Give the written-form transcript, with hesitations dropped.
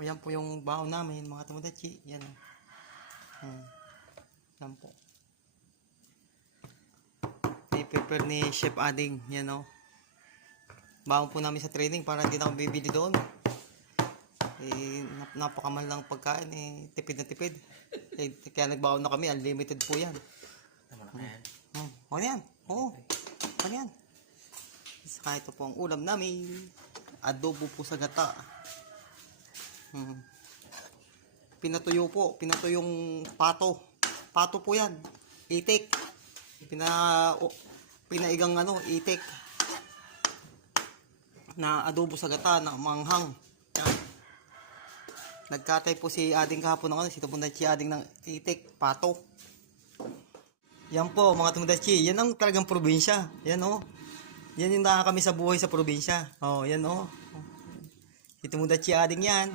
O yan po yung baon namin mga tomodachi. Yan o. Yan po. I-prepare ni Chef Ading. Yan o. Baon po namin sa training para hindi na ako bibili doon. Napakamahal lang pagkain. Tipid na tipid. Kaya nagbaon na kami. Unlimited po yan. O yan. Oo. O yan. Saka ito po ang ulam namin. Adobo po sa gata. Pinatuyo po. Pinatuyong pato. Pato po yan. Itik. Pinaigang itik. Na adobo sa gata na manghang. Yan. Nagkatay po si Ading kahapon si Tomodachi Ading ng itik. Pato. Yan po mga tomodachi. Yan ang talagang probinsya. Yan o. Yan yung nakakami sa buhay sa probinsya. Oh, yan o. Si Tomodachi Ading yan.